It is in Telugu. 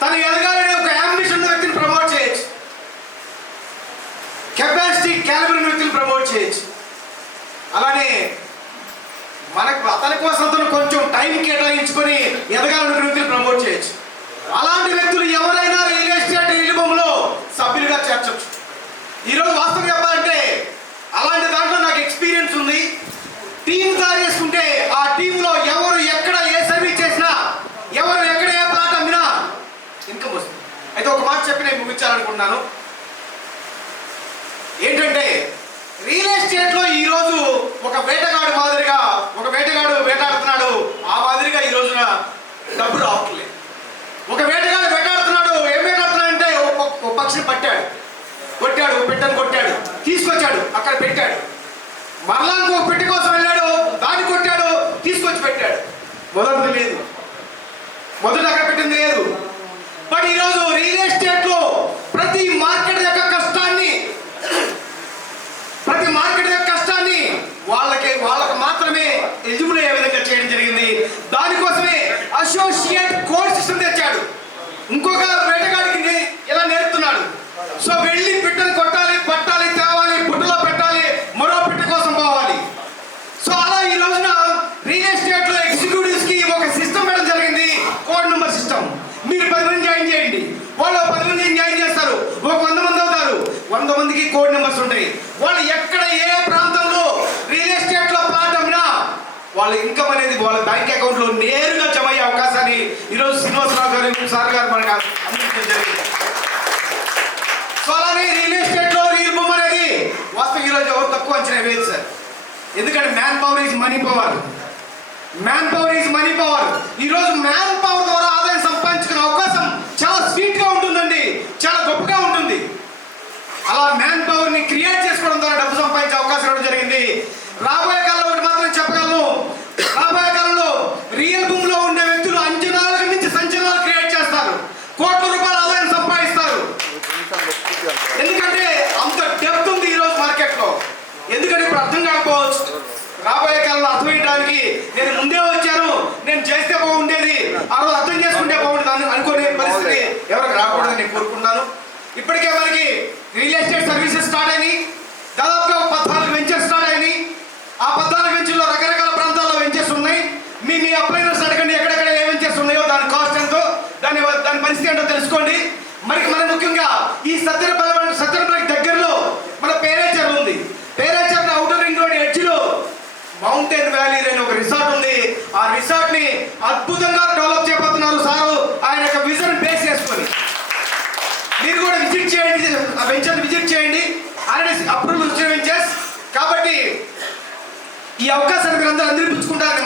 తను ఎదగాలనే ఒక అంబిషన్ ఉన్న వ్యక్తిని ప్రమోట్ చేయొచ్చు, కెపాసిటీ క్యాలిబర్ ఉన్న వ్యక్తిని ప్రమోట్ చేయొచ్చు. అలానే మనకు అతని కోసం అతను కొంచెం టైం కేటాయించుకొని ఎదగాలనుకున్న వ్యక్తిని ప్రమోట్ చేయొచ్చు. అలాంటి వ్యక్తులు ఎవరైనా రియల్ ఎస్టేట్ రిలీభంలో సభ్యులుగా చేర్చొచ్చు. ఈరోజు వాస్తవం చెప్పాలంటే అలాంటి దాంట్లో నాకు ఎక్స్పీరియన్స్ ఉంది. టీం తయారు చేసుకుంటే ఆ టీంలో ఎవరు ఎక్కడ ఏ సర్వీస్ చేసినా, ఎవరు ఎక్కడ ఏ ప్లాట్ అమ్మినా ఇన్కమ్ వస్తుంది. అయితే ఒక మాట చెప్పి నేను ముగించాలనుకుంటున్నాను. ఏంటంటే రియల్ ఎస్టేట్లో ఈరోజు ఒక వేటగాడు మాదిరిగా ఒక వేటగాడు వేటాడుతున్నాడు, ఆ మాదిరిగా ఈ రోజున డబ్బు రావట్లేదు. ఒక వేటగాడు వేటాడుతున్నాడు, ఏం వేటాడుతున్నాడు అంటే ఒక పక్షిని పట్టాడు, కొట్టాడు, పెట్టని కొట్టాడు, తీసుకొచ్చాడు, అక్కడ పెట్టాడు. మరలా ఇంకో పెట్టి కోసం వెళ్ళాడు, దాన్ని కొట్టాడు, తీసుకొచ్చి పెట్టాడు. మొదటిది లేదు, మొదట అక్కడ పెట్టింది లేదు. బట్ ఈరోజు రియల్ ఎస్టేట్ లో ప్రతి మార్కెట్ యొక్క కష్టాన్ని వాళ్ళకి మాత్రమే ఎలిజిబుల్ అయ్యే విధంగా చేయడం జరిగింది. దానికోసమే అసోసియేట్ కోడ్ సిస్టమ్ తెచ్చాడు. ఇంకొక వేటగాడికి ఎలా నేర్పుతున్నాడు. సో వెళ్ళి పిట్టను కొట్టాలి, పట్టాలి, తేవాలి, పుట్టలో పెట్టాలి, మరో పిట్ట కోసం పోవాలి. సో అలా ఈ రోజున రియల్ ఎస్టేట్ లో ఎగ్జిక్యూటివ్స్ కి ఒక సిస్టమ్ పెట్టడం జరిగింది, కోడ్ నెంబర్ సిస్టమ్. మీరు 10 మంది జాయిన్ చేయండి, వాళ్ళు 10 మంది జాయిన్ చేస్తారు, ఒక 100 మంది అవుతారు. 100 మందికి కోడ్ నెంబర్స్ ఉంటాయి. వాళ్ళు ఎక్కడ ఏ ప్రాంతంలో రియల్ ఎస్టేట్ లో ప్లాట్ అమ్మినా వాళ్ళ ఇన్కమ్ అనేది వాళ్ళ బ్యాంక్ అకౌంట్ లో నేరుగా జమ అయ్యే అవకాశాన్ని ఈరోజు శ్రీనివాసరావు గారు సార్ గారు మనకు అందించడం జరిగింది. సో అలానే రియల్ ఎస్టేట్ లో రియల్ బొమ్మ అనేది వాస్తవం ఈరోజు ఎవరు తక్కువ అంచనా వేయదు సార్. ఎందుకంటే man power is money power. Man power is money power. ఈరోజు మ్యాన్ పవర్ ద్వారా ఆదాయం సంపాదించుకునే అవకాశం చాలా స్వీట్ గా ఉంటుందండి, చాలా గొప్పగా ఉంటుంది. అలా మ్యాన్ పవర్ ని క్రియేట్ చేసుకోవడం ద్వారా డబ్బు సంపాదించే అవకాశం ఇవ్వడం జరిగింది. రాబోయే కాలంలో ఒకటి మాత్రం చెప్పగలను, రాబోయే కాలంలో రియల్ భూమిలో ఉండే వ్యక్తులు అంచనాలకు మించి సంచలనాలు క్రియేట్ చేస్తారు, కోట్ల రూపాయల ఆదాయం సంపాదిస్తారు. ఎందుకంటే అంత డెప్త్ ఉంది ఈరోజు మార్కెట్ లో. ఎందుకంటే ఇప్పుడు అర్థం కాకపోవచ్చు, రాబోయే కాలంలో అర్థమయ్యడానికి నేను ముందే వచ్చాను, నేను చేస్తే బాగుండేది, ఆ రోజు అర్థం చేసుకుంటే బాగుంటుంది అనుకునే పరిస్థితి ఎవరికి రాకూడదని నేను కోరుకుంటున్నాను. ఇప్పటికే మనకి రియల్ ఎస్టేట్ సర్వీసెస్ స్టార్ట్ అయినాయి. దాదాపుగా 14 వెంచర్స్ స్టార్ట్ అయినాయి. ఆ 14 వెంచర్లో రకరకాల ప్రాంతాల్లో వెంచర్స్ ఉన్నాయి. మీ అప్లైనర్స్ అడగండి ఎక్కడెక్కడ ఏ వెంచర్స్ ఉన్నాయో, దాని కాస్ట్ ఎంతో, దాని పరిస్థితి ఏంటో తెలుసుకోండి. మరి ముఖ్యంగా ఈ సత్యనపల్లి దగ్గరలో మన పేరేచర్ ఉంది. పేరేచర్ అవుటర్ రింగ్ రోడ్ ఎడ్జ్ లో మౌంటైన్ వ్యాలీ అనే ఒక రిసార్ట్ ఉంది. ఆ రిసార్ట్ ని అద్భుతంగా డెవలప్ చేయబోతున్నారు సారు, ఆయన యొక్క విజన్ బేస్ చేసుకొని. మీరు కూడా విజిట్ చేయండి, ఆ వెంచర్ విజిట్ చేయండి. ఆల్రెడీ అప్రూవల్ వచ్చిన వెంచర్స్ కాబట్టి ఈ అవకాశాన్ని మీరు అందరూ అందిపుచ్చుకుంటారని